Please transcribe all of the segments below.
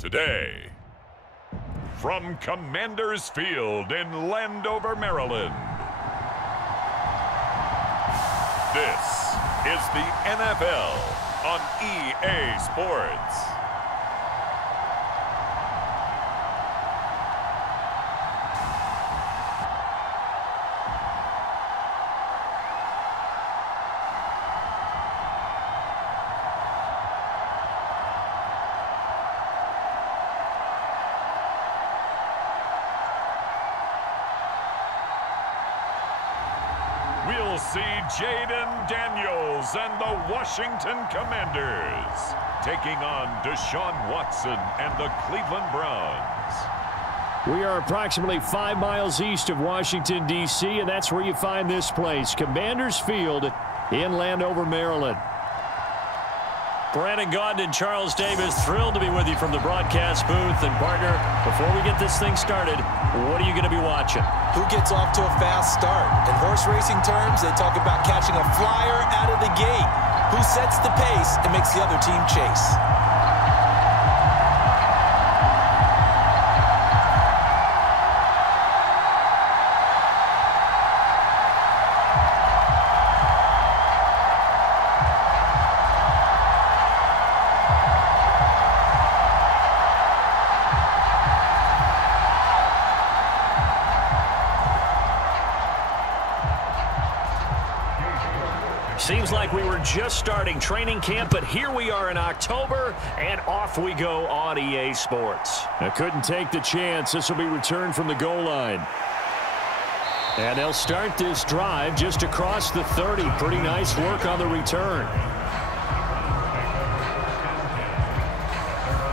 today. From Commander's Field in Landover, Maryland, this is the NFL on EA Sports. We'll see Jaden Daniels and the Washington Commanders taking on Deshaun Watson and the Cleveland Browns. We are approximately 5 miles east of Washington, D.C., and that's where you find this place, Commander's Field in Landover, Maryland. Brandon Gaudin and Charles Davis, thrilled to be with you from the broadcast booth. And, partner, before we get this thing started, what are you going to be watching? Who gets off to a fast start? In horse racing terms, they talk about catching a flyer out of the gate. Who sets the pace and makes the other team chase? Seems like we were just starting training camp, but here we are in October, and off we go on EA Sports. I couldn't take the chance. This will be returned from the goal line. And they'll start this drive just across the 30. Pretty nice work on the return.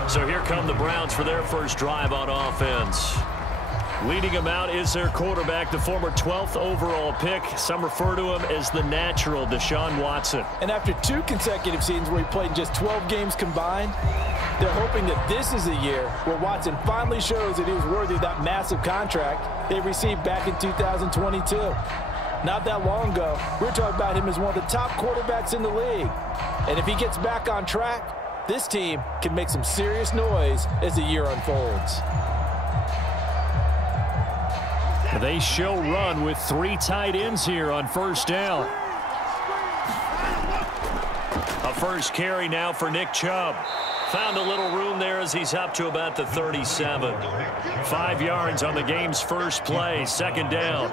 So here come the Browns for their first drive on offense. Leading them out is their quarterback, the former 12th overall pick. Some refer to him as the natural, Deshaun Watson. And after 2 consecutive seasons where he played in just 12 games combined, they're hoping that this is the year where Watson finally shows that he was worthy of that massive contract they received back in 2022. Not that long ago, we were talking about him as one of the top quarterbacks in the league. And if he gets back on track, this team can make some serious noise as the year unfolds. They show run with 3 tight ends here on first down. A first carry now for Nick Chubb. Found a little room there as he's up to about the 37. 5 yards on the game's first play, second down.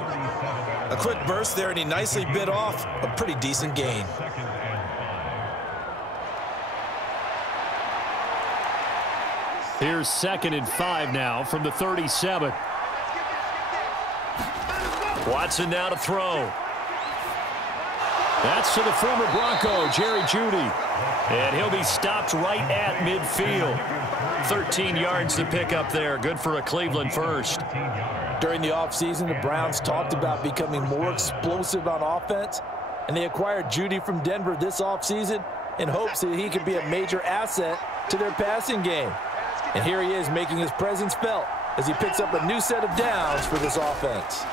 A quick burst there, and he nicely bit off a pretty decent gain. Here's 2nd and 5 now from the 37. Watson now to throw. That's to the former Bronco, Jerry Jeudy. And he'll be stopped right at midfield. 13 yards to pick up there. Good for a Cleveland first. During the offseason, the Browns talked about becoming more explosive on offense, and they acquired Jeudy from Denver this offseason in hopes that he could be a major asset to their passing game. And here he is making his presence felt as he picks up a new set of downs for this offense.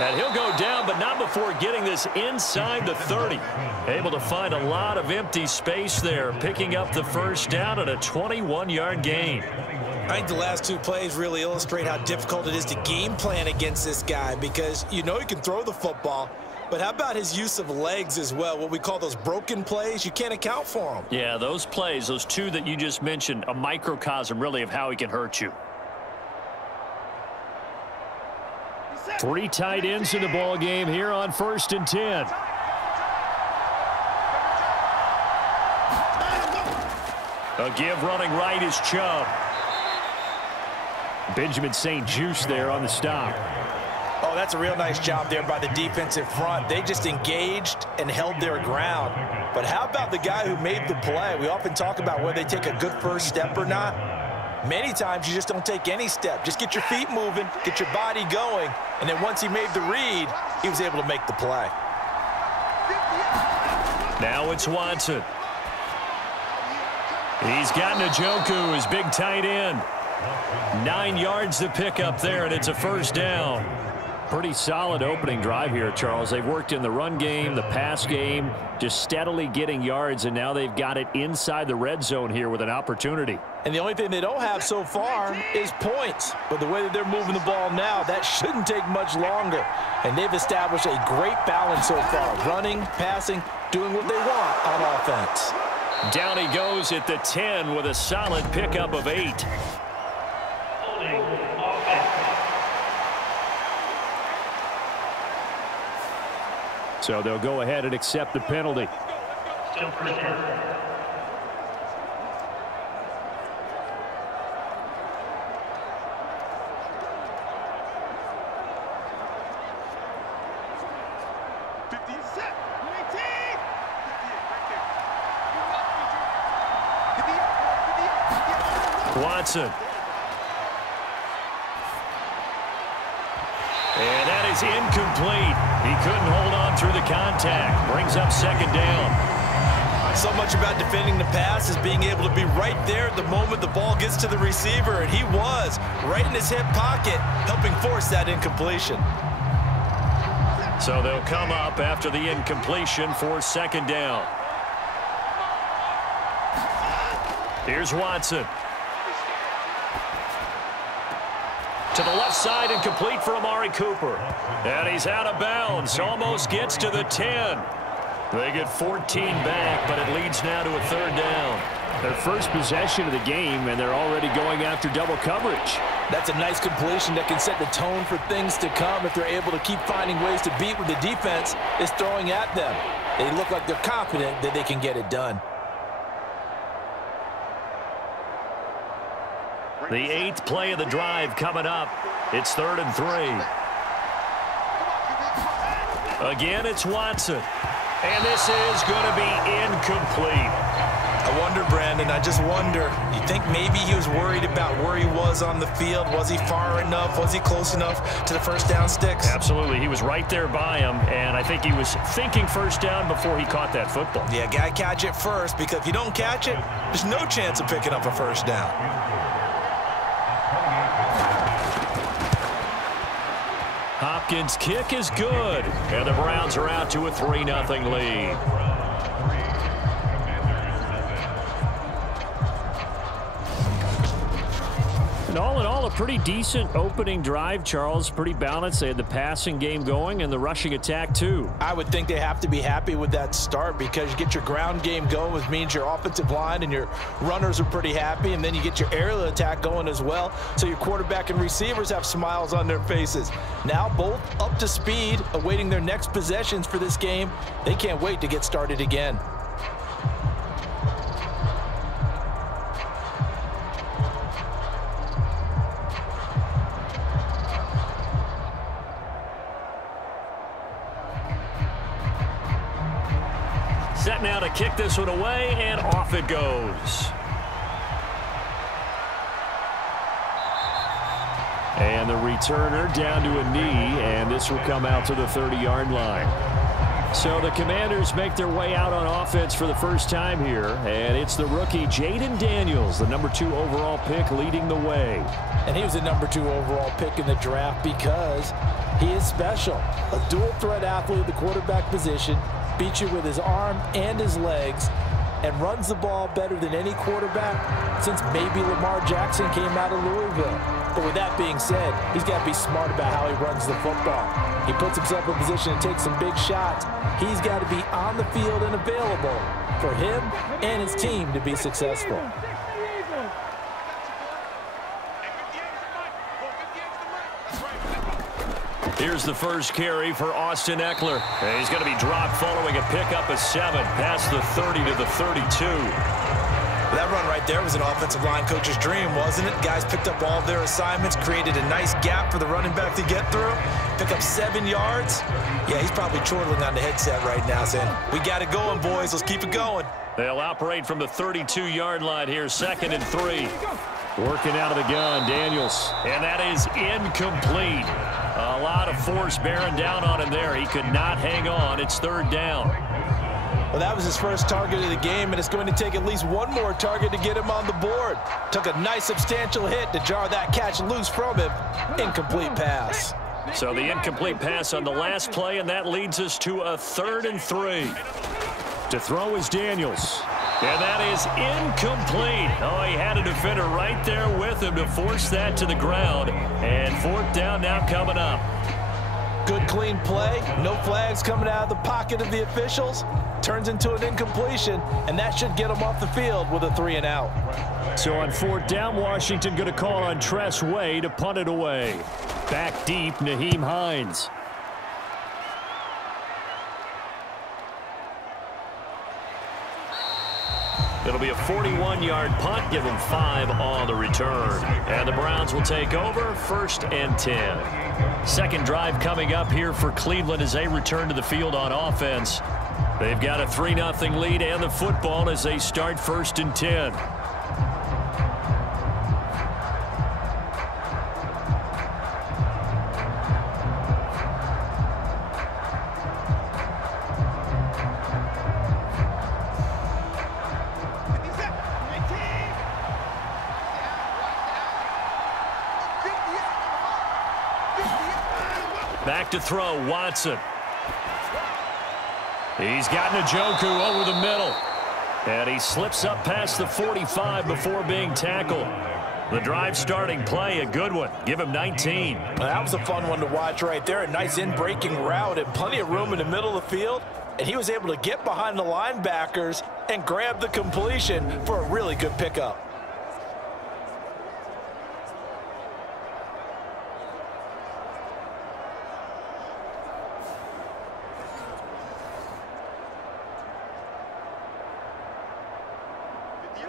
And he'll go down, but not before getting this inside the 30. Able to find a lot of empty space there, picking up the first down at a 21-yard gain. I think the last 2 plays really illustrate how difficult it is to game plan against this guy, because you know he can throw the football, but how about his use of legs as well? What we call those broken plays, you can't account for them. Yeah, those plays, those 2 that you just mentioned, a microcosm really of how he can hurt you. 3 tight ends in the ball game here on 1st and 10. A give running right is Chubb. Benjamin St-Juste there on the stop. Oh, that's a real nice job there by the defensive front. They just engaged and held their ground. But how about the guy who made the play? We often talk about whether they take a good first step or not. Many times you just don't take any step. Just get your feet moving, get your body going, and then once he made the read, he was able to make the play. Now it's Watson. He's got Njoku, his big tight end. 9 yards to pick up there, and it's a first down. Pretty solid opening drive here, Charles. They've worked in the run game, the pass game, just steadily getting yards, and now they've got it inside the red zone here with an opportunity. And the only thing they don't have so far is points. But the way that they're moving the ball now, that shouldn't take much longer. And they've established a great balance so far, running, passing, doing what they want on offense. Down he goes at the 10 with a solid pickup of 8. So they'll go ahead and accept the penalty. Still first down. Watson. And that is incomplete. He couldn't hold on through the contact. Brings up second down. So much about defending the pass is being able to be right there at the moment the ball gets to the receiver. And he was right in his hip pocket, helping force that incompletion. So they'll come up after the incompletion for second down. Here's Watson. To the left side and complete for Amari Cooper. And he's out of bounds. Almost gets to the 10. They get 14 back, but it leads now to a third down. Their first possession of the game, and they're already going after double coverage. That's a nice completion that can set the tone for things to come if they're able to keep finding ways to beat what the defense is throwing at them. They look like they're confident that they can get it done. The 8th play of the drive coming up. It's 3rd and 3. Again, it's Watson. And this is going to be incomplete. I wonder, Brandon, I just wonder. You think maybe he was worried about where he was on the field? Was he far enough? Was he close enough to the first down sticks? Absolutely. He was right there by him, and I think he was thinking first down before he caught that football. Yeah, got to catch it first, because if you don't catch it, there's no chance of picking up a first down. Hopkins' kick is good, and the Browns are out to a 3-0 lead. And all in all, a pretty decent opening drive, Charles. Pretty balanced. They had the passing game going and the rushing attack, too. I would think they have to be happy with that start, because you get your ground game going, which means your offensive line and your runners are pretty happy, and then you get your aerial attack going as well, so your quarterback and receivers have smiles on their faces. Now both up to speed, awaiting their next possessions for this game. They can't wait to get started again. Set now to kick this one away, and off it goes. And the returner down to a knee, and this will come out to the 30-yard line. So the Commanders make their way out on offense for the first time here, and it's the rookie Jaden Daniels, the number 2 overall pick, leading the way. And he was the number 2 overall pick in the draft because he is special. A dual-threat athlete at the quarterback position, beats you with his arm and his legs, and runs the ball better than any quarterback since maybe Lamar Jackson came out of Louisville. But with that being said, he's got to be smart about how he runs the football. He puts himself in position to take some big shots. He's got to be on the field and available for him and his team to be successful. Here's the first carry for Austin Ekeler. And he's going to be dropped following a pickup of 7 past the 30 to the 32. That run right there was an offensive line coach's dream, wasn't it? Guys picked up all their assignments, created a nice gap for the running back to get through, pick up 7 yards. Yeah, he's probably chortling on the headset right now saying, we got it going, boys. Let's keep it going. They'll operate from the 32-yard line here, 2nd and 3. Working out of the gun, Daniels. And that is incomplete. A lot of force bearing down on him there. He could not hang on. It's 3rd down. Well, that was his first target of the game, and it's going to take at least one more target to get him on the board. Took a nice substantial hit to jar that catch loose from him. Incomplete pass. So the incomplete pass on the last play, and that leads us to a 3rd and 3. To throw is Daniels. And that is incomplete. Oh, he had a defender right there with him to force that to the ground. And 4th down now coming up. Good clean play. No flags coming out of the pocket of the officials. Turns into an incompletion, and that should get them off the field with a 3 and out. So on 4th down, Washington going to call on Tress Way to punt it away. Back deep, Nyheim Hines. It'll be a 41-yard punt. Give them 5 on the return. And the Browns will take over 1st and 10. Second drive coming up here for Cleveland as they return to the field on offense. They've got a 3-0 lead and the football as they start 1st and 10. Back to throw, Watson. He's got Njoku over the middle. And he slips up past the 45 before being tackled. The drive starting play, a good one. Give him 19. That was a fun one to watch right there. A nice in-breaking route and plenty of room in the middle of the field. And he was able to get behind the linebackers and grab the completion for a really good pickup.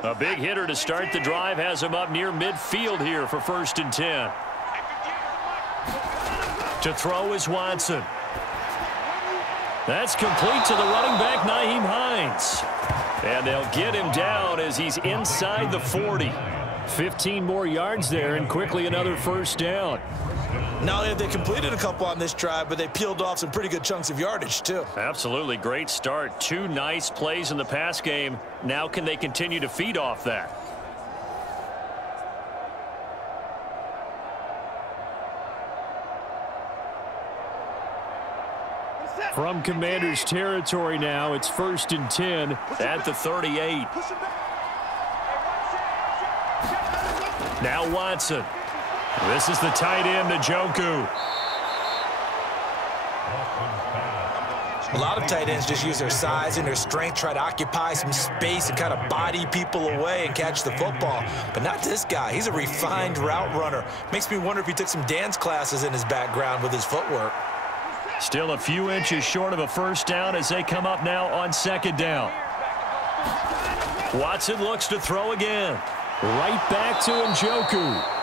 A big hitter to start the drive has him up near midfield here for 1st and 10. To throw is Watson. That's complete to the running back, Nyheim Hines. And they'll get him down as he's inside the 40. 15 more yards there and quickly another 1st down. Not only have they completed a couple on this drive, but they peeled off some pretty good chunks of yardage, too. Absolutely. Great start. 2 nice plays in the pass game. Now can they continue to feed off that? From Commanders territory now, it's 1st and 10 at the 38. Now Watson. This is the tight end, Njoku. A lot of tight ends just use their size and their strength, try to occupy some space and kind of body people away and catch the football. But not this guy. He's a refined route runner. Makes me wonder if he took some dance classes in his background with his footwork. Still a few inches short of a 1st down as they come up now on 2nd down. Watson looks to throw again. Right back to Njoku.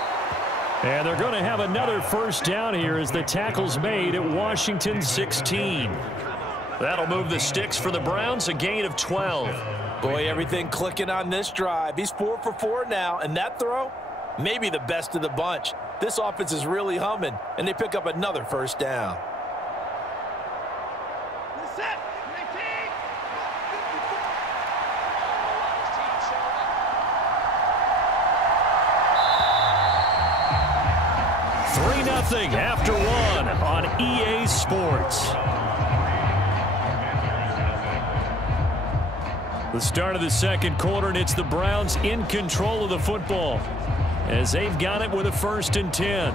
And they're going to have another 1st down here as the tackle's made at Washington 16. That'll move the sticks for the Browns, a gain of 12. Boy, everything clicking on this drive. He's 4 for 4 now, and that throw, maybe the best of the bunch. This offense is really humming, and they pick up another 1st down. Set. 3-0 after 1 on EA Sports. The start of the 2nd quarter, and it's the Browns in control of the football as they've got it with a 1st and 10.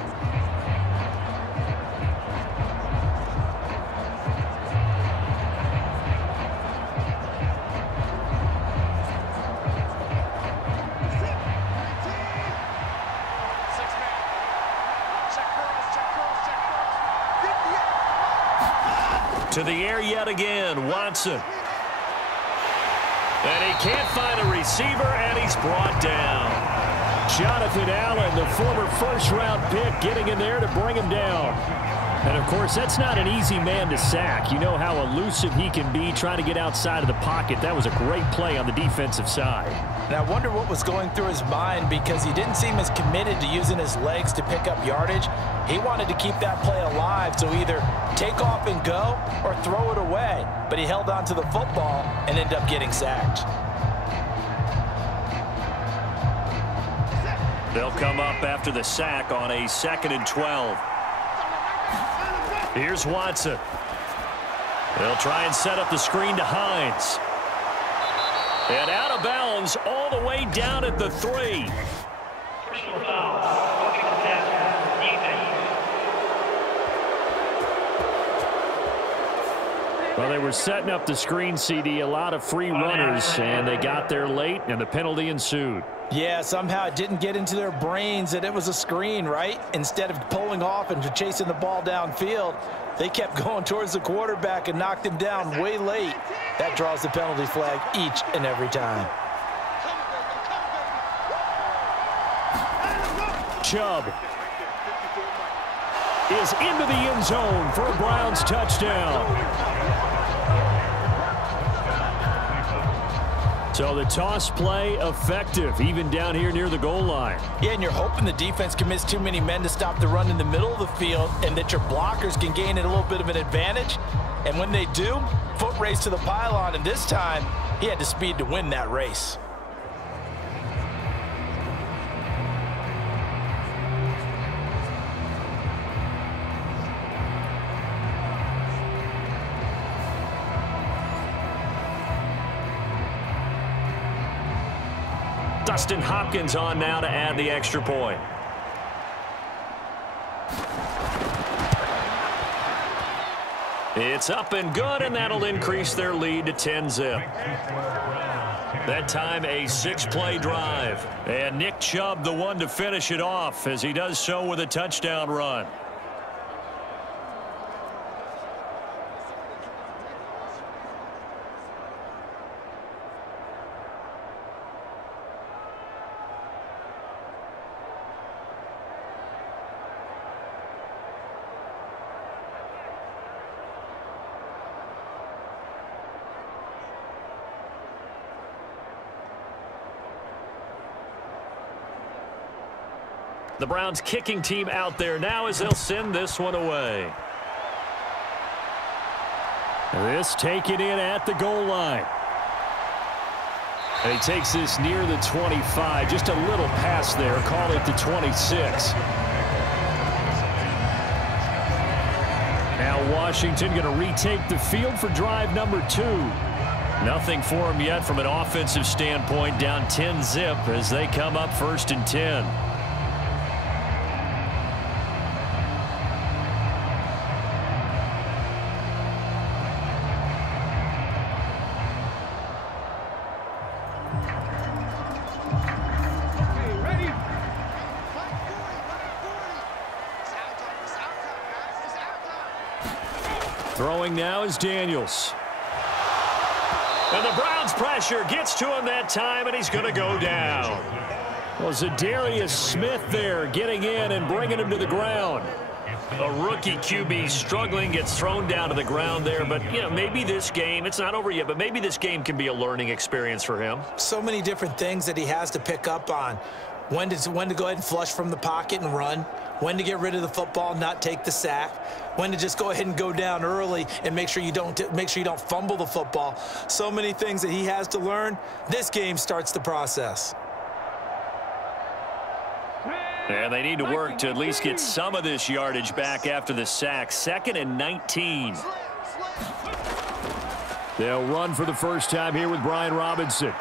To the air yet again, Watson. And he can't find a receiver, and he's brought down. Jonathan Allen, the former 1st-round pick, getting in there to bring him down. And, of course, that's not an easy man to sack. You know how elusive he can be trying to get outside of the pocket. That was a great play on the defensive side. And I wonder what was going through his mind because he didn't seem as committed to using his legs to pick up yardage. He wanted to keep that play alive, so either take off and go or throw it away. But he held on to the football and ended up getting sacked. They'll come up after the sack on a 2nd and 12. Here's Watson. They'll try and set up the screen to Hines. And out of bounds all the way down at the 3. Personal foul. Roughing the passer. Defense. Well, they were setting up the screen, CD, a lot of free runners, and they got there late, and the penalty ensued. Yeah, somehow it didn't get into their brains that it was a screen, right? Instead of pulling off and chasing the ball downfield, they kept going towards the quarterback and knocked him down way late. That draws the penalty flag each and every time. Chubb is into the end zone for a Browns touchdown. So the toss play effective, even down here near the goal line. Yeah, and you're hoping the defense commits too many men to stop the run in the middle of the field and that your blockers can gain a little bit of an advantage. And when they do, foot race to the pylon, and this time he had the speed to win that race. Dustin Hopkins on now to add the extra point. It's up and good, and that'll increase their lead to 10-zip. That time a 6-play drive. And Nick Chubb the one to finish it off as he does so with a touchdown run. The Browns kicking team out there now as they'll send this one away. This taken in at the goal line. And he takes this near the 25. Just a little pass there. Call it the 26. Now Washington going to retake the field for drive number 2. Nothing for him yet from an offensive standpoint. Down 10-zip as they come up 1st and 10. Throwing now is Daniels. And the Browns pressure gets to him that time, and he's going to go down. Well, Zadarius Smith there getting in and bringing him to the ground. A rookie QB struggling, gets thrown down to the ground there. But, you know, maybe this game, it's not over yet, but maybe this game can be a learning experience for him. So many different things that he has to pick up on. When to go ahead and flush from the pocket and run. When to get rid of the football, not take the sack. When to just go ahead and go down early and make sure you don't fumble the football. So many things that he has to learn. This game starts the process. And they need to work to at least get some of this yardage back after the sack. 2nd and 19. They'll run for the first time here with Brian Robinson.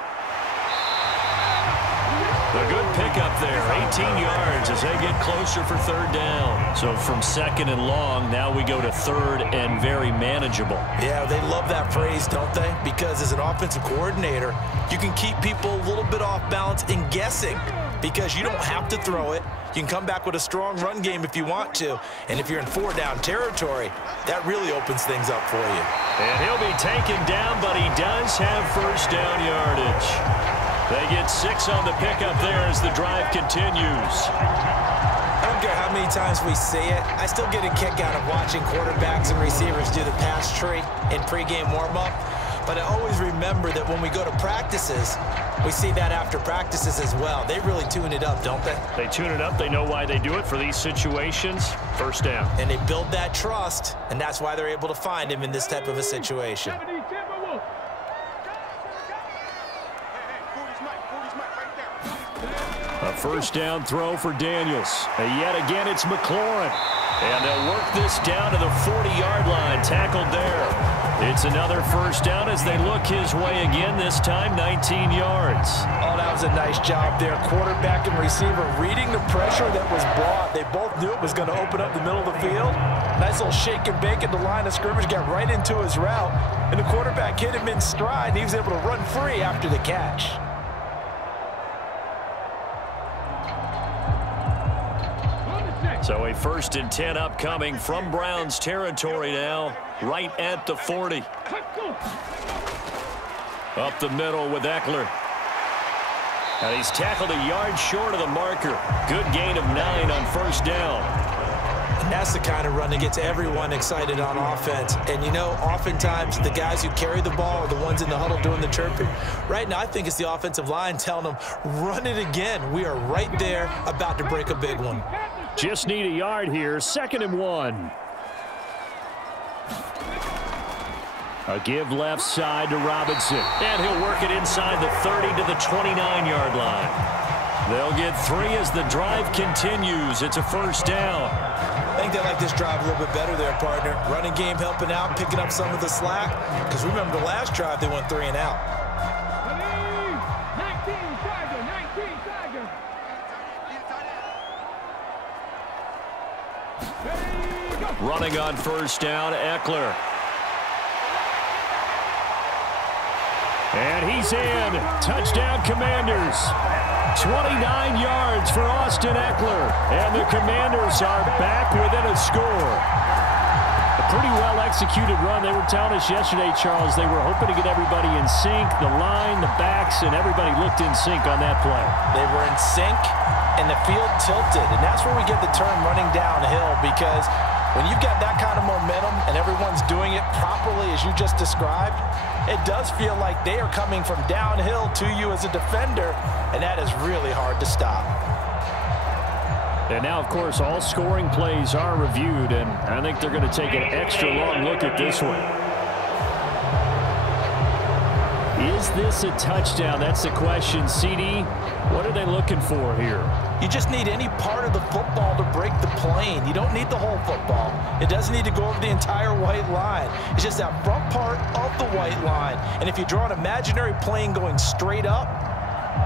A good pickup there, 18 yards as they get closer for 3rd down. So from 2nd and long, now we go to 3rd and very manageable. Yeah, they love that phrase, don't they? Because as an offensive coordinator, you can keep people a little bit off balance and guessing because you don't have to throw it. You can come back with a strong run game if you want to. And if you're in 4-down territory, that really opens things up for you. And he'll be taken down, but he does have 1st down yardage. They get 6 on the pickup there as the drive continues. I don't care how many times we see it. I still get a kick out of watching quarterbacks and receivers do the pass tree in pregame warm-up. But I always remember that when we go to practices, we see that after practices as well. They really tune it up, don't they? They tune it up. They know why they do it for these situations. 1st down. And they build that trust, and that's why they're able to find him in this type of a situation. A A first down throw for Daniels. And yet again, it's McLaurin. And they'll work this down to the 40-yard line, tackled there. It's another first down as they look his way again, this time 19 yards. Oh, that was a nice job there. Quarterback and receiver reading the pressure that was brought. They both knew it was going to open up the middle of the field. Nice little shake and bake at the line of scrimmage, got right into his route. And the quarterback hit him in stride, and he was able to run free after the catch. So a 1st and 10 upcoming from Browns territory now, right at the 40. Up the middle with Ekeler. And he's tackled a yard short of the marker. Good gain of 9 on first down. And that's the kind of run that gets everyone excited on offense. And, you know, oftentimes the guys who carry the ball are the ones in the huddle doing the chirping. Right now, I think it's the offensive line telling them, run it again. We are right there about to break a big one. Just need a yard here, 2nd and 1. A give left side to Robinson. And he'll work it inside the 30 to the 29-yard line. They'll get 3 as the drive continues. It's a first down. I think they like this drive a little bit better there, partner. Running game helping out, picking up some of the slack. Because remember the last drive, they went 3 and out. Running on first down, Ekeler. And he's in. Touchdown, Commanders. 29 yards for Austin Ekeler. And the Commanders are back within a score. A pretty well-executed run. They were telling us yesterday, Charles, they were hoping to get everybody in sync, the line, the backs, and everybody looked in sync on that play. They were in sync, and the field tilted. And that's where we get the term running downhill, because when you've got that kind of momentum and everyone's doing it properly as you just described, it does feel like they are coming from downhill to you as a defender, and that is really hard to stop. And now, of course, all scoring plays are reviewed, and I think they're going to take an extra long look at this one. Is this a touchdown? That's the question. CD, what are they looking for here? You just need any part of the football to break the plane. You don't need the whole football. It doesn't need to go over the entire white line. It's just that front part of the white line. And if you draw an imaginary plane going straight up,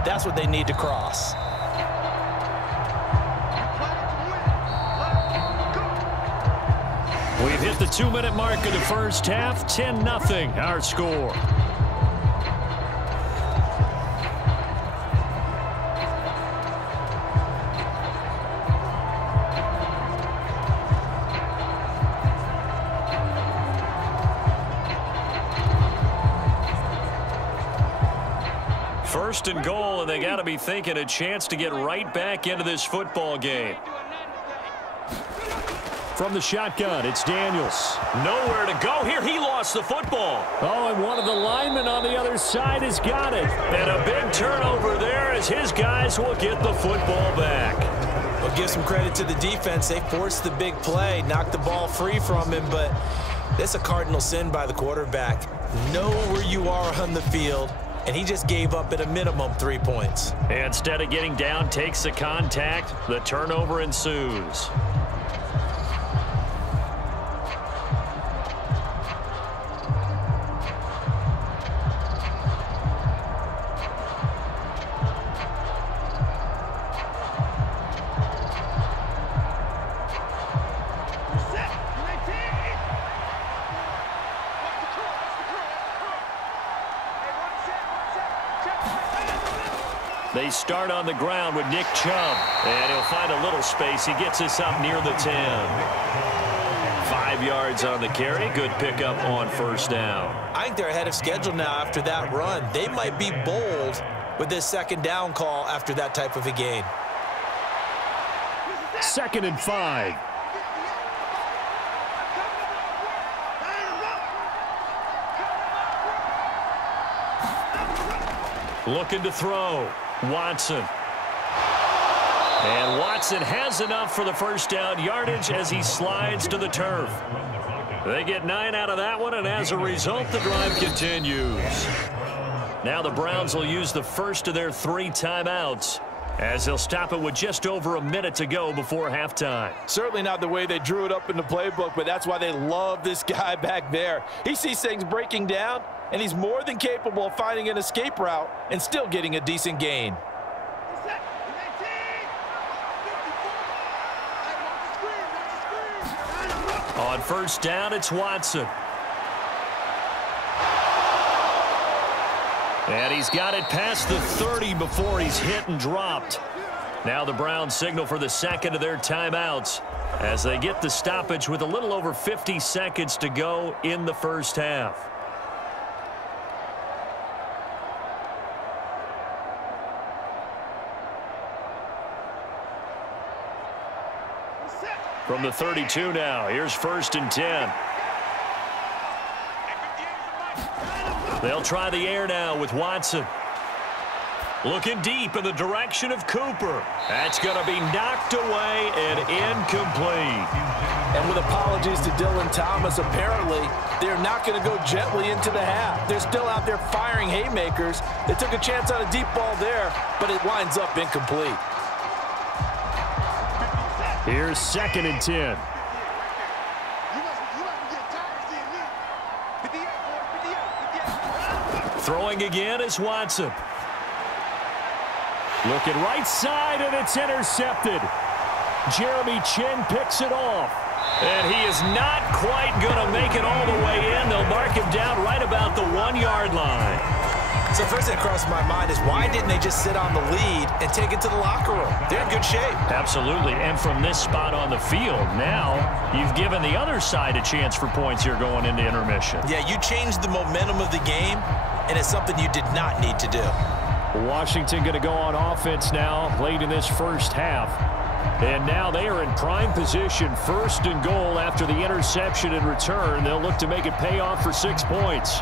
that's what they need to cross. We've hit the 2-minute mark of the first half. 10-0 our score. First and goal, and they got to be thinking a chance to get right back into this football game. From the shotgun, it's Daniels. Nowhere to go here. He lost the football. Oh, and one of the linemen on the other side has got it. And a big turnover there as his guys will get the football back. Well, give some credit to the defense. They forced the big play, knocked the ball free from him, but that's a cardinal sin by the quarterback. Know where you are on the field, and he just gave up at a minimum 3 points. Instead of getting down, takes the contact. The turnover ensues. They start on the ground with Nick Chubb, and he'll find a little space. He gets us up near the 10. 5 yards on the carry. Good pickup on first down. I think they're ahead of schedule now after that run. They might be bold with this second down call after that type of a gain. 2nd and 5. Looking to throw. Watson. And Watson has enough for the first down yardage as he slides to the turf. They get 9 out of that one, and as a result, the drive continues. Now the Browns will use the first of their 3 timeouts as they'll stop it with just over a minute to go before halftime. Certainly not the way they drew it up in the playbook, but that's why they love this guy back there. He sees things breaking down, and he's more than capable of finding an escape route and still getting a decent gain. On first down, it's Watson. And he's got it past the 30 before he's hit and dropped. Now the Browns signal for the second of their timeouts as they get the stoppage with a little over 50 seconds to go in the first half. From the 32 now, here's 1st and 10. They'll try the air now with Watson. Looking deep in the direction of Cooper. That's going to be knocked away and incomplete. And with apologies to Dylan Thomas, apparently they're not going to go gently into the half. They're still out there firing haymakers. They took a chance on a deep ball there, but it winds up incomplete. Here's 2nd and 10. Throwing again is Watson. Looking right side, and it's intercepted. Jeremy Chin picks it off. And he is not quite going to make it all the way in. They'll mark him down right about the 1-yard line. So first thing that crossed my mind is why didn't they just sit on the lead and take it to the locker room? They're in good shape. Absolutely, and from this spot on the field, now you've given the other side a chance for points here going into intermission. Yeah, you changed the momentum of the game, and it's something you did not need to do. Washington going to go on offense now late in this first half. And now they are in prime position, 1st and goal after the interception and return. They'll look to make it pay off for 6 points.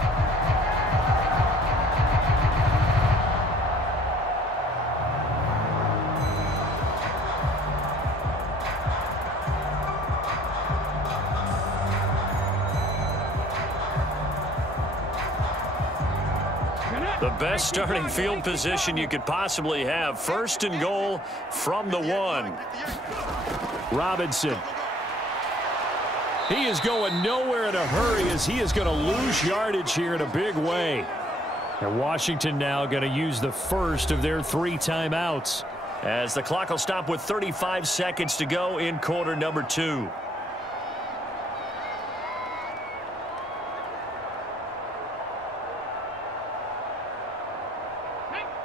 The best starting field position you could possibly have. 1st and goal from the 1. Robinson. He is going nowhere in a hurry as he is going to lose yardage here in a big way. And Washington now going to use the first of their 3 timeouts as the clock will stop with 35 seconds to go in quarter number 2.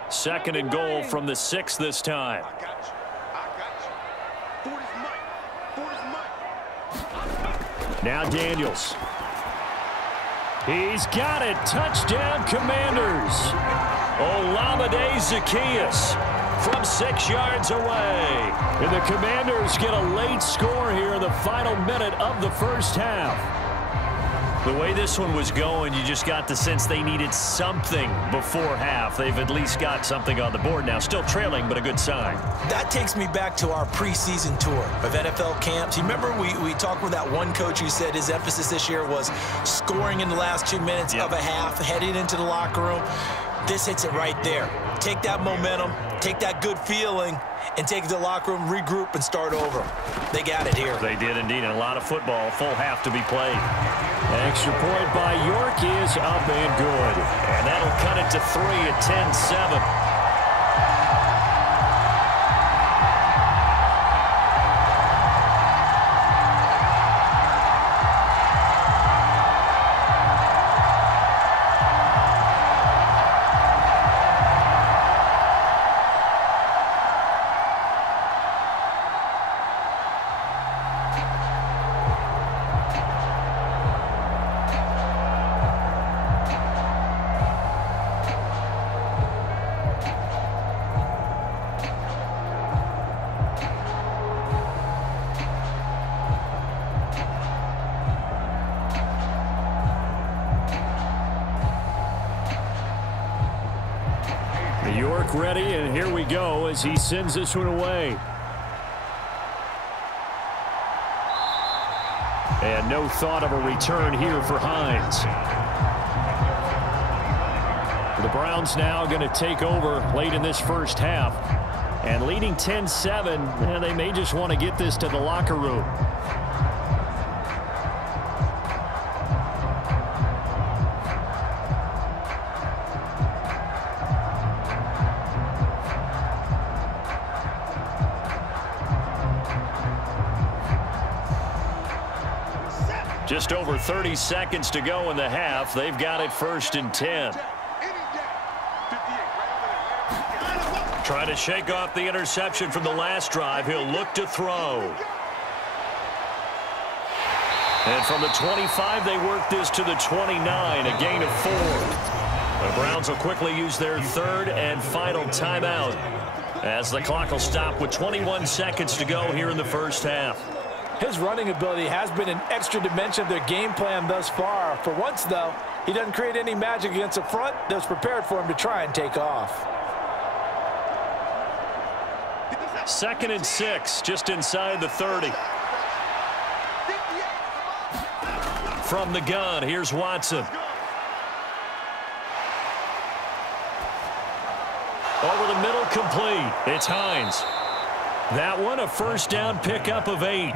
Second and goal from the 6 this time. Now Daniels. He's got it. Touchdown, Commanders. Olamide Zaccheaus from 6 yards away. And the Commanders get a late score here in the final minute of the first half. The way this one was going, you just got the sense they needed something before half. They've at least got something on the board now. Still trailing, but a good sign. That takes me back to our preseason tour of NFL camps. You remember we talked with that one coach who said his emphasis this year was scoring in the last 2 minutes of a half, heading into the locker room. This hits it right there. Take that momentum, take that good feeling, and take it to the locker room, regroup, and start over. They got it here. They did indeed, and a lot of football, full half to be played. Extra point by York is up and good. And that'll cut it to 3 at 10-7. York ready, and here we go as he sends this one away. And no thought of a return here for Hines. The Browns now going to take over late in this first half And leading 10-7, they may just want to get this to the locker room. Just over 30 seconds to go in the half. They've got it 1st and 10. Trying to shake off the interception from the last drive. He'll look to throw. And from the 25, they work this to the 29, a gain of 4. The Browns will quickly use their 3rd and final timeout as the clock will stop with 21 seconds to go here in the first half. His running ability has been an extra dimension of their game plan thus far. For once, though, he doesn't create any magic against the front that's prepared for him to try and take off. 2nd and 6, just inside the 30. From the gun, here's Watson. Over the middle, complete. It's Hines. That one, a first down pickup of 8.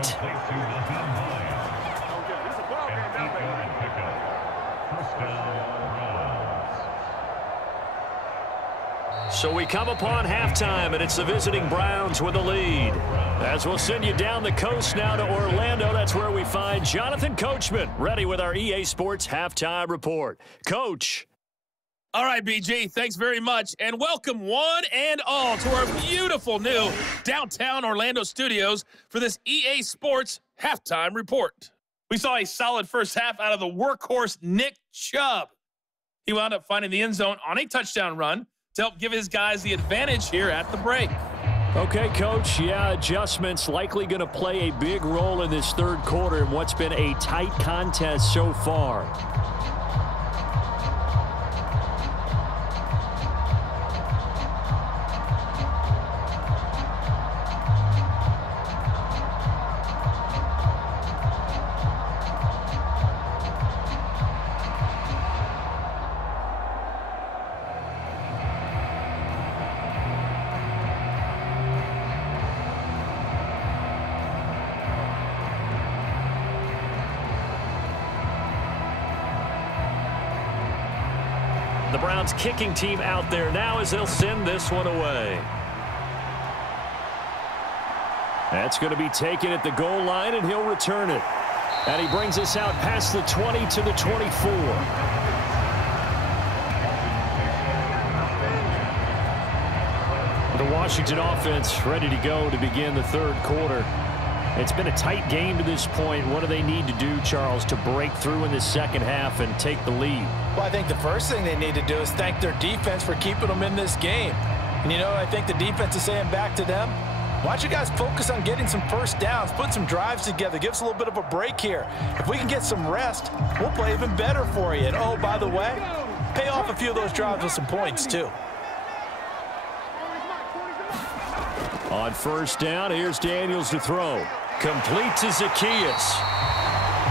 So we come upon halftime, and it's the visiting Browns with the lead. As we'll send you down the coast now to Orlando, that's where we find Jonathan Coachman, ready with our EA Sports Halftime Report. Coach. All right, BG, thanks very much, and welcome one and all to our beautiful new downtown Orlando studios for this EA Sports Halftime Report. We saw a solid first half out of the workhorse Nick Chubb. He wound up finding the end zone on a touchdown run to help give his guys the advantage here at the break. Okay, Coach, yeah, adjustments likely going to play a big role in this third quarter in what's been a tight contest so far. The Browns kicking team out there now as they'll send this one away. That's going to be taken at the goal line, and he'll return it. And he brings us out past the 20 to the 24. The Washington offense ready to go to begin the third quarter. It's been a tight game to this point. What do they need to do, Charles, to break through in the second half and take the lead? Well, I think the first thing they need to do is thank their defense for keeping them in this game. And, you know, I think the defense is saying back to them, why don't you guys focus on getting some first downs, put some drives together, give us a little bit of a break here. If we can get some rest, we'll play even better for you. And, oh, by the way, pay off a few of those drives with some points, too. On first down, here's Daniels to throw. Complete to Zacchaeus.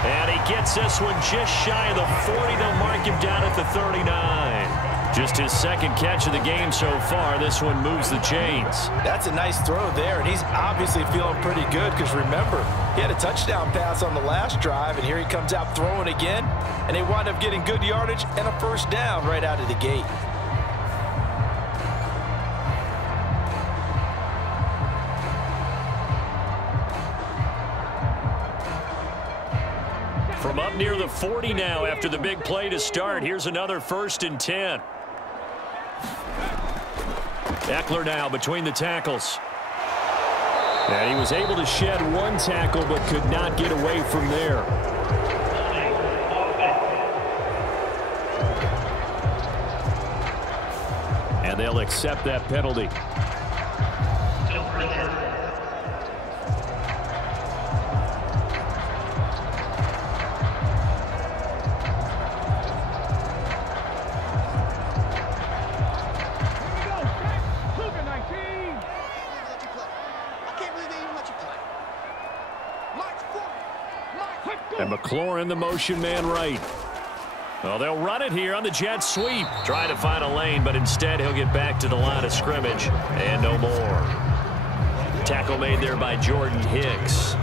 And he gets this one just shy of the 40. They'll mark him down at the 39. Just his second catch of the game so far. This one moves the chains. That's a nice throw there, and he's obviously feeling pretty good because, remember, he had a touchdown pass on the last drive, and here he comes out throwing again, and they wind up getting good yardage and a first down right out of the gate. From up near the 40 now after the big play to start. Here's another 1st and 10. Ekeler now between the tackles. And he was able to shed one tackle but could not get away from there. And they'll accept that penalty. And McLaurin, the motion man right. Well, they'll run it here on the jet sweep. Trying to find a lane, but instead he'll get back to the line of scrimmage. And no more. Tackle made there by Jordan Hicks.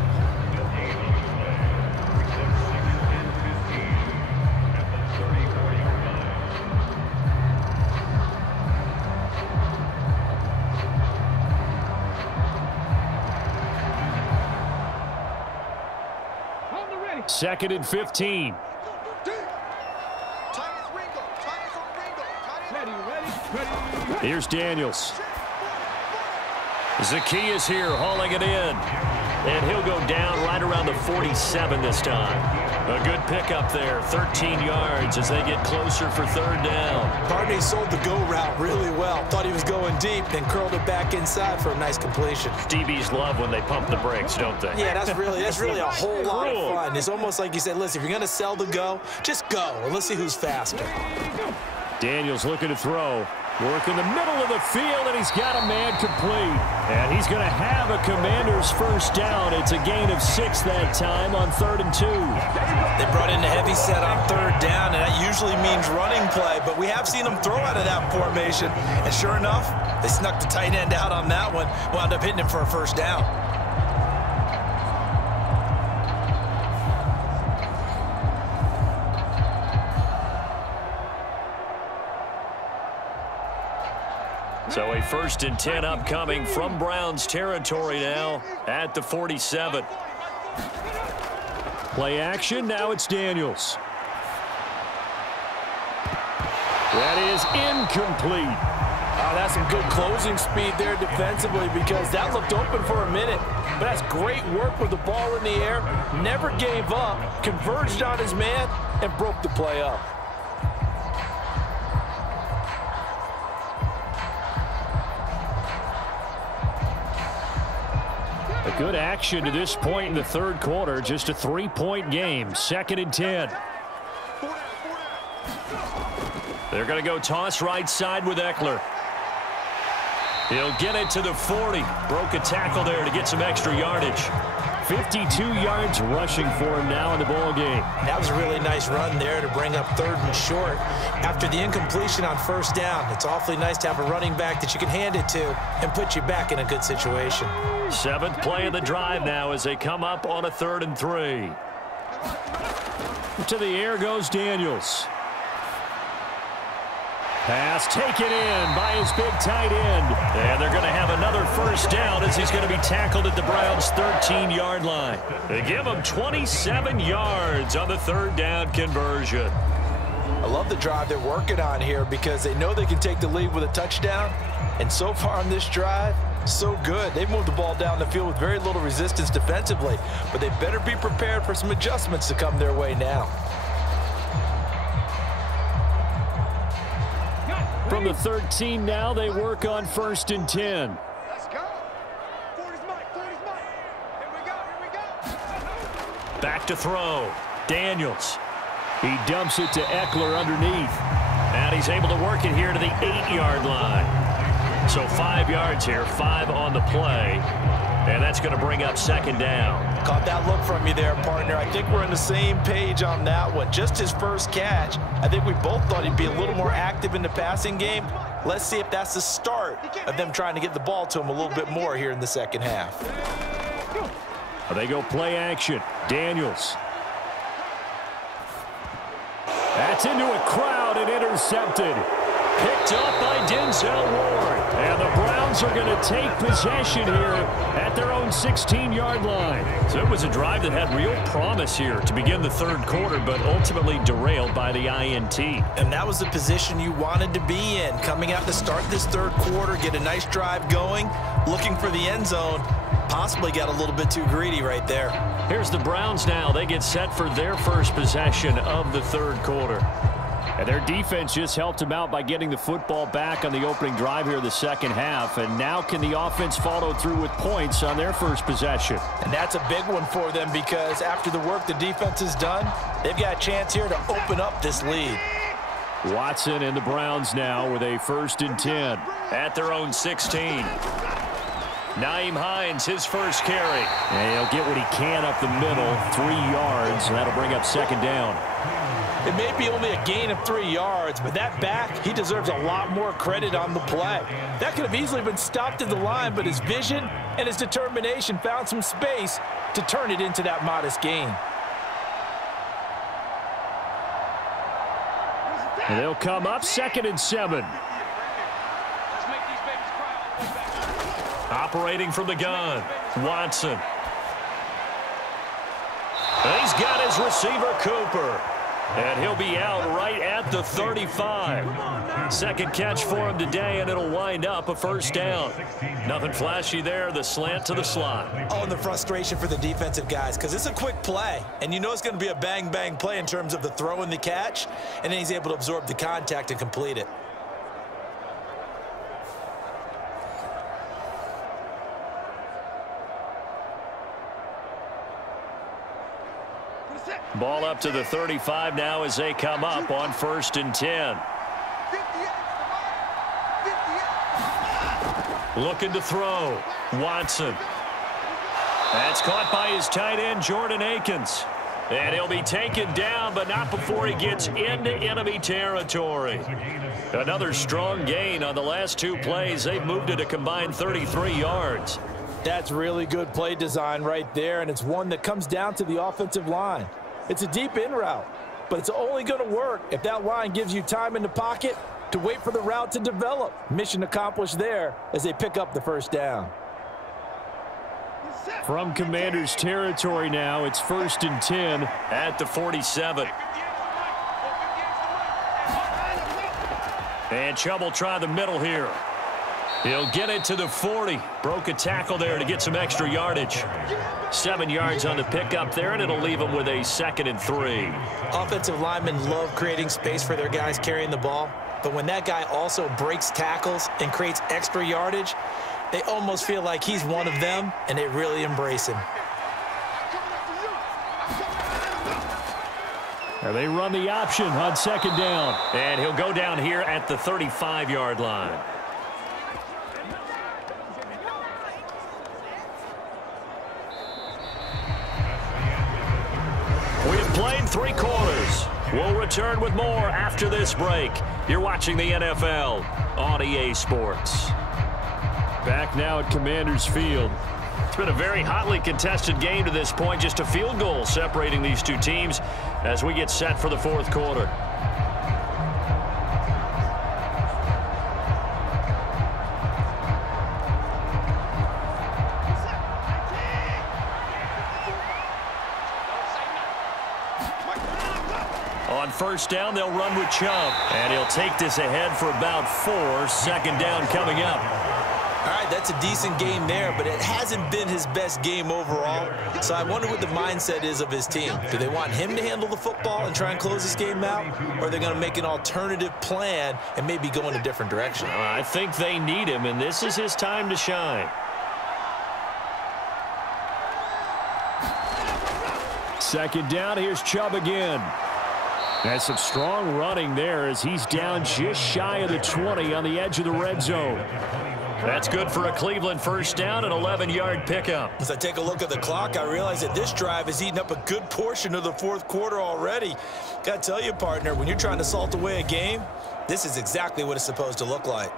Second and 15. Here's Daniels. Zacchaeus here hauling it in. And he'll go down right around the 47 this time. A good pickup there, 13 yards as they get closer for third down. Hartman sold the go route really well. Thought he was going deep, then curled it back inside for a nice completion. DBs love when they pump the brakes, don't they? Yeah, that's really a whole lot of fun. It's almost like you said, listen, if you're going to sell the go, just go, and let's see who's faster. Daniels looking to throw. Work in the middle of the field, and he's got a man complete. And he's going to have a Commander's first down. It's a gain of 6 that time on 3rd and 2. They brought in a heavy set on 3rd down, and that usually means running play. But we have seen them throw out of that formation. And sure enough, they snuck the tight end out on that one. Wound up hitting him for a first down. So a 1st and 10 upcoming from Browns territory now at the 47. Play action, now it's Daniels. That is incomplete. Oh, that's some good closing speed there defensively because that looked open for a minute. But that's great work with the ball in the air. Never gave up, converged on his man, and broke the play up. A good action to this point in the 3rd quarter. Just a 3-point game. 2nd and 10. They're going to go toss right side with Ekeler. He'll get it to the 40. Broke a tackle there to get some extra yardage. 52 yards rushing for him now in the ball game. That was a really nice run there to bring up 3rd and short. After the incompletion on 1st down, it's awfully nice to have a running back that you can hand it to and put you back in a good situation. 7th play of the drive now as they come up on a 3rd and 3. To the air goes Daniels. Pass taken in by his big tight end. And they're going to have another first down as he's going to be tackled at the Browns' 13-yard line. They give him 27 yards on the 3rd down conversion. I love the drive they're working on here because they know they can take the lead with a touchdown. And so far on this drive, so good. They've moved the ball down the field with very little resistance defensively. But they better be prepared for some adjustments to come their way now. From the 13 now, they work on 1st and 10. Let's go. 40's mine. Here we go. Back to throw. Daniels. He dumps it to Ekeler underneath. And he's able to work it here to the 8-yard line. So 5 yards here, 5 on the play. And that's going to bring up 2nd down. Caught that look from you there, partner. I think we're on the same page on that one. Just his first catch. I think we both thought he'd be a little more active in the passing game. Let's see if that's the start of them trying to get the ball to him a little bit more here in the 2nd half. They go play action. Daniels. That's into a crowd and intercepted. Picked up by Denzel Ward. And the Browns are going to take possession here at their own 16-yard line. So it was a drive that had real promise here to begin the 3rd quarter, but ultimately derailed by the INT. And that was the position you wanted to be in. Coming out to start this 3rd quarter, get a nice drive going, looking for the end zone. Possibly got a little bit too greedy right there. Here's the Browns now. They get set for their first possession of the 3rd quarter. And their defense just helped them out by getting the football back on the opening drive here in the 2nd half. And now can the offense follow through with points on their first possession? And that's a big one for them because after the work the defense has done, they've got a chance here to open up this lead. Watson and the Browns now with a 1st and 10 at their own 16. Nyheim Hines, his first carry. And he'll get what he can up the middle, 3 yards. That'll bring up second down. It may be only a gain of 3 yards, but that back, he deserves a lot more credit on the play. That could have easily been stopped at the line, but his vision and his determination found some space to turn it into that modest gain. And they'll come up 2nd and 7. Operating from the gun, Watson. And he's got his receiver, Cooper. And he'll be out right at the 35. Second catch for him today, and it'll wind up a first down. Nothing flashy there, the slant to the slot. Oh, and the frustration for the defensive guys, because it's a quick play, and you know it's going to be a bang-bang play in terms of the throw and the catch, and then he's able to absorb the contact and complete it. Ball up to the 35 now as they come up on 1st and 10. Looking to throw. Watson. That's caught by his tight end, Jordan Akins. And he'll be taken down, but not before he gets into enemy territory. Another strong gain on the last 2 plays. They've moved it a combined 33 yards. That's really good play design right there, and it's one that comes down to the offensive line. It's a deep in route, but it's only going to work if that line gives you time in the pocket to wait for the route to develop. Mission accomplished there as they pick up the first down. From Commanders territory now, it's 1st and 10 at the 47. And Chubb will try the middle here. He'll get it to the 40. Broke a tackle there to get some extra yardage. 7 yards on the pickup there, and it'll leave him with a 2nd and 3. Offensive linemen love creating space for their guys carrying the ball, but when that guy also breaks tackles and creates extra yardage, they almost feel like he's one of them, and they really embrace him. Now they run the option on 2nd down. And he'll go down here at the 35-yard line. We've played 3 quarters. We'll return with more after this break. You're watching the NFL on EA Sports. Back now at Commanders Field. It's been a very hotly contested game to this point. Just a field goal separating these 2 teams as we get set for the 4th quarter. On 1st down, they'll run with Chubb. And he'll take this ahead for about 4. 2nd down coming up. All right, that's a decent game there, but it hasn't been his best game overall. So I wonder what the mindset is of his team. Do they want him to handle the football and try and close this game out? Or are they going to make an alternative plan and maybe go in a different direction? I think they need him, and this is his time to shine. 2nd down, here's Chubb again. That's some strong running there as he's down just shy of the 20 on the edge of the red zone. That's good for a Cleveland 1st down, an 11-yard pickup. As I take a look at the clock, I realize that this drive has eaten up a good portion of the 4th quarter already. Got to tell you, partner, when you're trying to salt away a game, this is exactly what it's supposed to look like.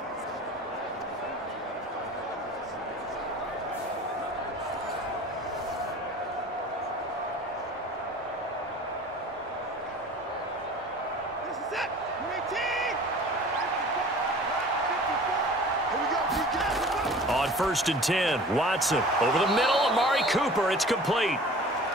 On 1st and 10, Watson over the middle, Amari Cooper, it's complete.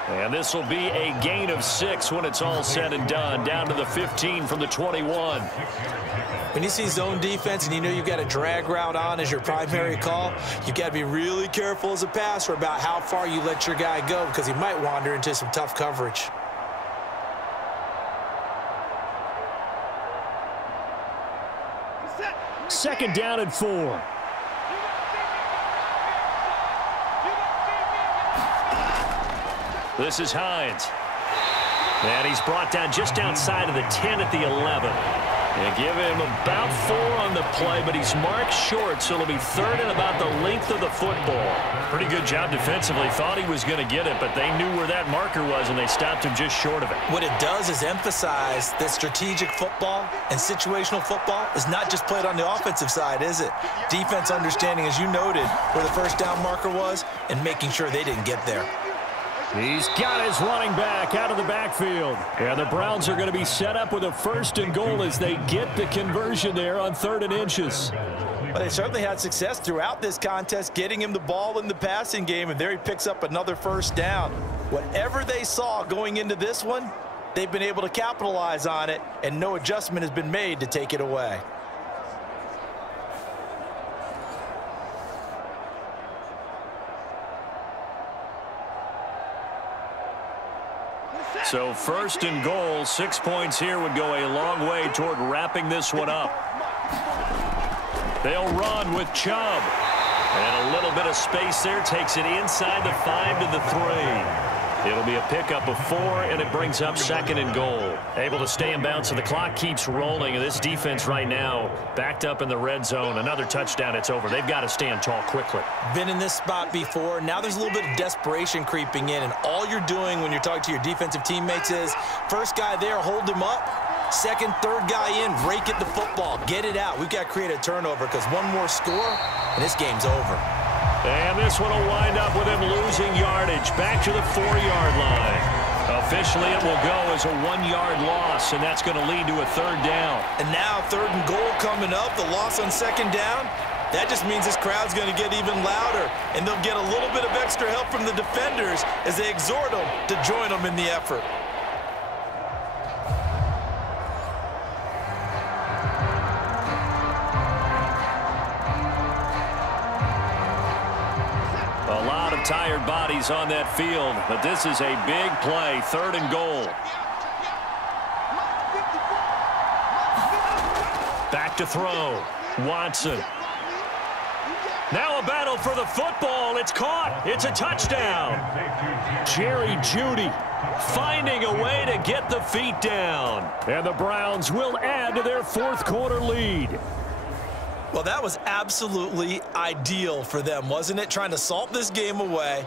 And this will be a gain of 6 when it's all said and done, down to the 15 from the 21. When you see zone defense and you know you've got a drag route on as your primary call, you've got to be really careful as a passer about how far you let your guy go because he might wander into some tough coverage. Second down and 4. This is Hines. And he's brought down just outside of the 10 at the 11. And give him about 4 on the play, but he's marked short, so it'll be third and about the length of the football. Pretty good job defensively. Thought he was going to get it, but they knew where that marker was, and they stopped him just short of it. What it does is emphasize that strategic football and situational football is not just played on the offensive side, is it? Defense understanding, as you noted, where the first down marker was and making sure they didn't get there. He's got his running back out of the backfield. And the Browns are going to be set up with a 1st and goal as they get the conversion there on 3rd and inches. Well, they certainly had success throughout this contest, getting him the ball in the passing game, and there he picks up another 1st down. Whatever they saw going into this one, they've been able to capitalize on it, and no adjustment has been made to take it away. So 1st and goal, 6 points here would go a long way toward wrapping this one up. They'll run with Chubb. And a little bit of space there, takes it inside the 5 to the 3. It'll be a pickup of 4, and it brings up 2nd and goal. Able to stay in bounds, so the clock keeps rolling. And this defense right now backed up in the red zone. Another touchdown, it's over. They've got to stand tall quickly. Been in this spot before. Now there's a little bit of desperation creeping in, and all you're doing when you're talking to your defensive teammates is first guy there, hold him up. 2nd, 3rd guy in, rake at the football. Get it out. We've got to create a turnover because one more score, and this game's over. And this one will wind up with him losing yardage back to the 4-yard line. Officially, it will go as a 1-yard loss, and that's going to lead to a 3rd down. And now 3rd and goal coming up, the loss on 2nd down. That just means this crowd's going to get even louder, and they'll get a little bit of extra help from the defenders as they exhort them to join them in the effort. Tired bodies on that field, but this is a big play. 3rd and goal. Back to throw. Watson. Now a battle for the football. It's caught. It's a touchdown. Jerry Jeudy finding a way to get the feet down. And the Browns will add to their 4th quarter lead. Well, that was absolutely ideal for them, wasn't it? Trying to salt this game away.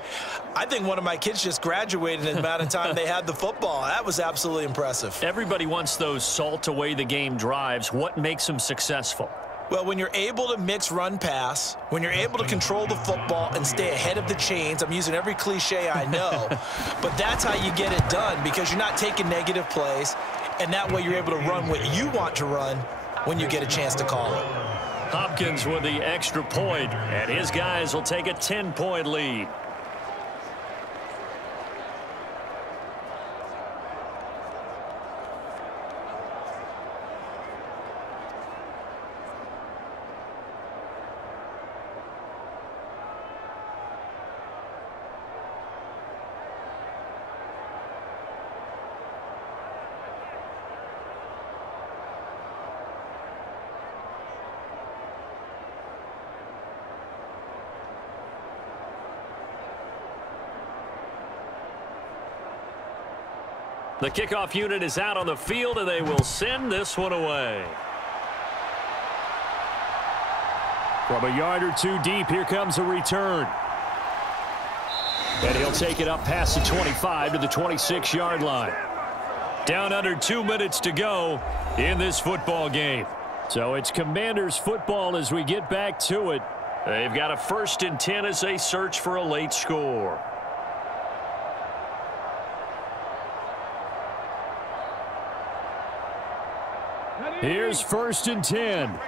I think one of my kids just graduated in the amount of time they had the football. That was absolutely impressive. Everybody wants those salt away the game drives. What makes them successful? Well, when you're able to mix run-pass, when you're able to control the football and stay ahead of the chains, I'm using every cliche I know, but that's how you get it done because you're not taking negative plays, and that way you're able to run what you want to run when you get a chance to call it. Hopkins with the extra point, and his guys will take a 10-point lead. The kickoff unit is out on the field, and they will send this one away. From a yard or two deep, here comes a return. And he'll take it up past the 25 to the 26-yard line. Down under 2 minutes to go in this football game. So it's Commanders football as we get back to it. They've got a 1st and 10 as they search for a late score. Here's 1st and 10.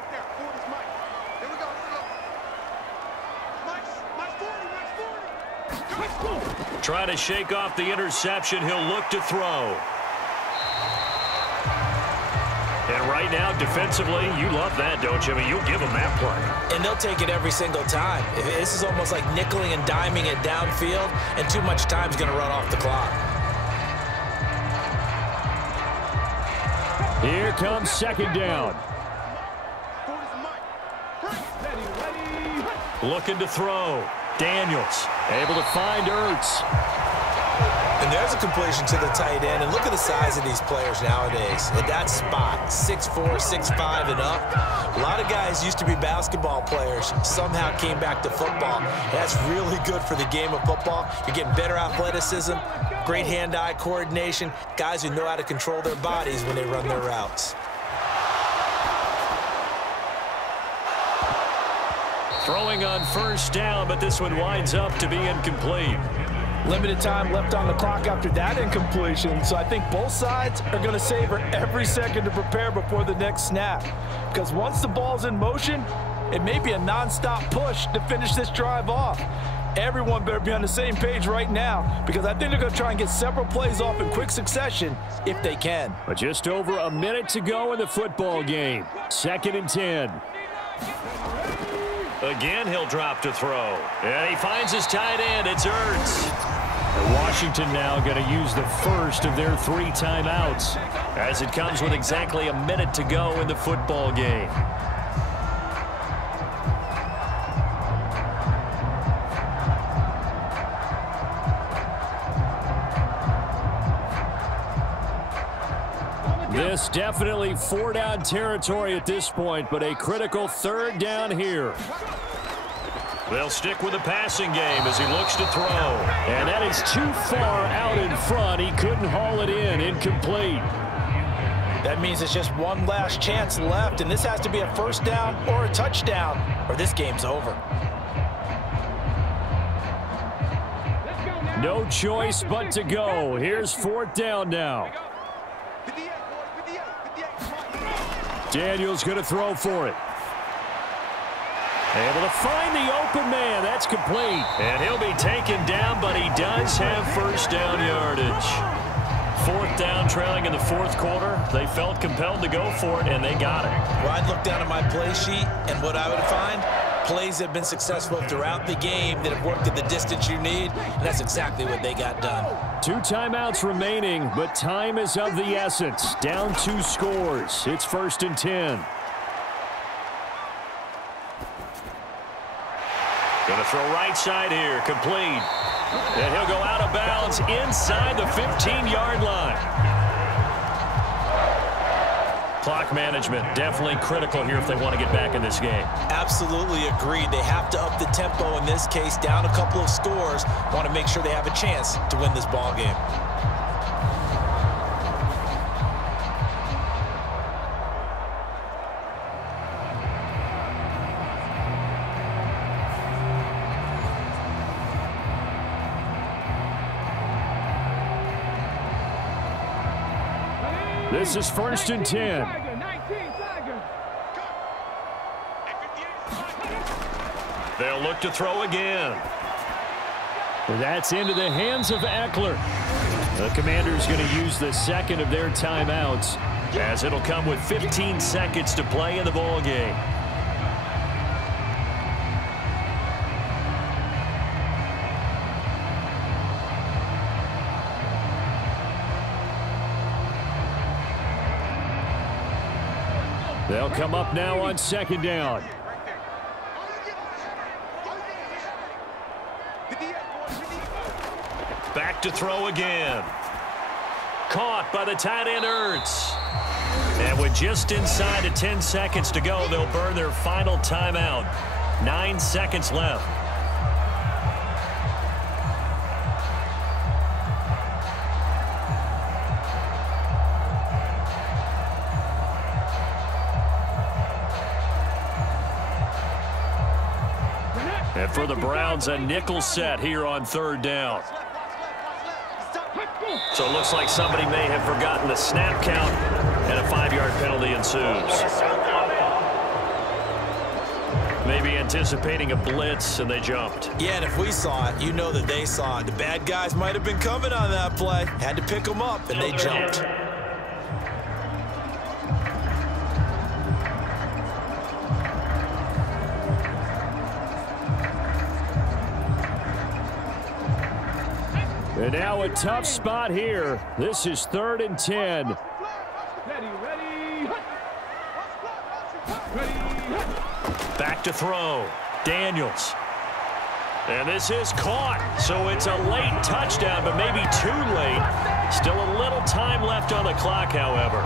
Try to shake off the interception. He'll look to throw. And right now, defensively, you love that, don't you? I mean, you'll give them that play. And they'll take it every single time. This is almost like nickeling and diming it downfield, and too much time's going to run off the clock. Here comes 2nd down. Looking to throw. Daniels able to find Ertz. And there's a completion to the tight end. And look at the size of these players nowadays. At that spot, 6'4", 6'5", and up. A lot of guys guys used to be basketball players, somehow came back to football. That's really good for the game of football. You're getting better athleticism, great hand-eye coordination, guys who know how to control their bodies when they run their routes. Throwing on first down, but this one winds up to be incomplete. Limited time left on the clock after that incompletion, so I think both sides are going to savor every second to prepare before the next snap. Because once the ball's in motion, it may be a non-stop push to finish this drive off. Everyone better be on the same page right now, because I think they're going to try and get several plays off in quick succession if they can. But just over a minute to go in the football game. 2nd and 10. Again, he'll drop to throw. And he finds his tight end. It's Ertz. And Washington now going to use the first of their 3 timeouts as it comes with exactly a minute to go in the football game. This definitely 4-down territory at this point, but a critical 3rd down here. They'll stick with the passing game as he looks to throw. And that is too far out in front. He couldn't haul it in. Incomplete. That means it's just one last chance left, and this has to be a 1st down or a touchdown, or this game's over. No choice but to go. Here's 4th down now. Daniel's going to throw for it. Able to find the open man. That's complete. And he'll be taken down, but he does have 1st down yardage. 4th down, trailing in the 4th quarter. They felt compelled to go for it, and they got it. Well, I'd look down at my play sheet, and what I would find, plays have been successful throughout the game that have worked at the distance you need, and that's exactly what they got done. 2 timeouts remaining, but time is of the essence. Down 2 scores. It's 1st and 10. Going to throw right side here. Complete. And he'll go out of bounds inside the 15-yard line. Clock management definitely critical here if they want to get back in this game. Absolutely agreed. They have to up the tempo in this case, down a couple of scores. Want to make sure they have a chance to win this ball game. This is 1st and 10. They'll look to throw again. That's into the hands of Ekeler. The Commanders going to use the 2nd of their timeouts as it'll come with 15 seconds to play in the ball game. They'll come up now on 2nd down. Back to throw again. Caught by the tight end Ertz. And with just inside of 10 seconds to go, they'll burn their final timeout. 9 seconds left. And for the Browns, a nickel set here on 3rd down. So it looks like somebody may have forgotten the snap count, and a 5-yard penalty ensues. Maybe anticipating a blitz, and they jumped. Yeah, and if we saw it, you know that they saw it. The bad guys might have been coming on that play. Had to pick them up, and they jumped. And now a tough spot here. This is 3rd and 10. Back to throw. Daniels. And this is caught. So it's a late touchdown, but maybe too late. Still a little time left on the clock, however.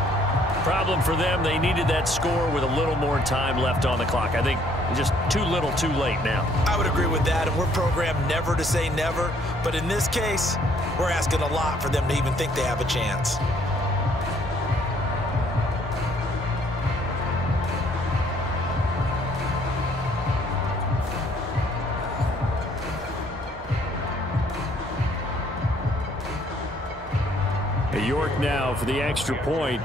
Problem for them, they needed that score with a little more time left on the clock. I think just too little too late now. I would agree with that, and we're programmed never to say never. But in this case, we're asking a lot for them to even think they have a chance. York now for the extra point.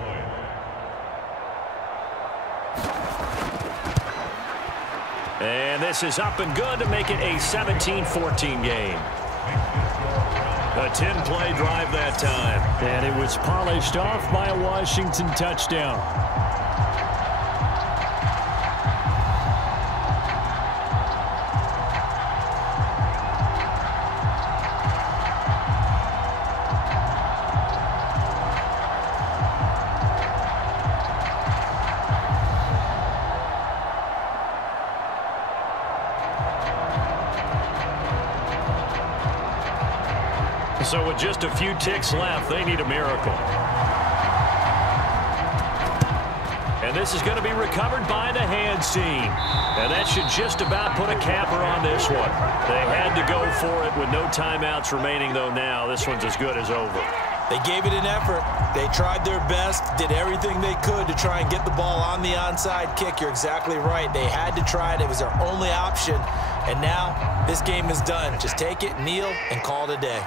And this is up and good to make it a 17-14 game. A 10-play drive that time. And it was polished off by a Washington touchdown. So with just a few ticks left, they need a miracle. And this is going to be recovered by the hands team. And that should just about put a capper on this one. They had to go for it with no timeouts remaining, though now. This one's as good as over. They gave it an effort. They tried their best, did everything they could to try and get the ball on the onside kick. You're exactly right. They had to try it. It was their only option. And now this game is done. Just take it, kneel, and call it a day.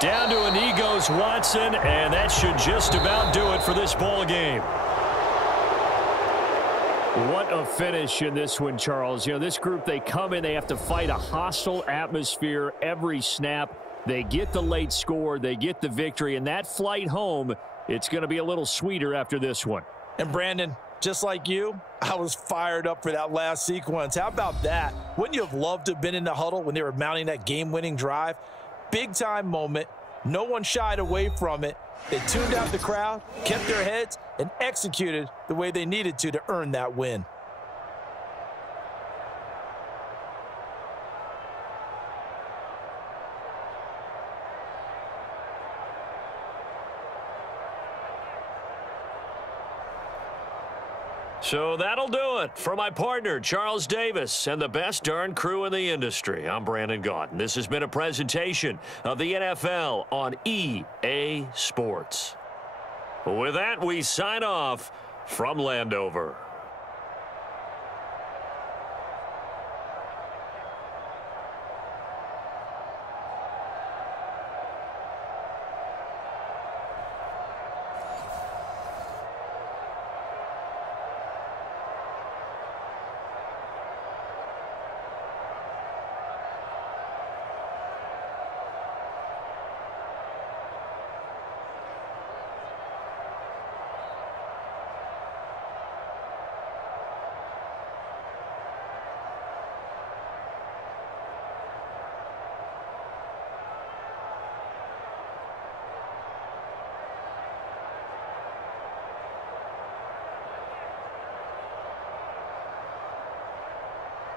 Down to a knee goes Watson, and that should just about do it for this ball game. What a finish in this one, Charles. You know, this group, they come in, they have to fight a hostile atmosphere every snap. They get the late score, they get the victory, and that flight home, it's going to be a little sweeter after this one. And Brandon, just like you, I was fired up for that last sequence. How about that? Wouldn't you have loved to have been in the huddle when they were mounting that game-winning drive? Big-time moment. No one shied away from it. They tuned out the crowd, kept their heads, and executed the way they needed to earn that win. So that'll do it for my partner, Charles Davis, and the best darn crew in the industry. I'm Brandon Gaudin. This has been a presentation of the NFL on EA Sports. With that, we sign off from Landover.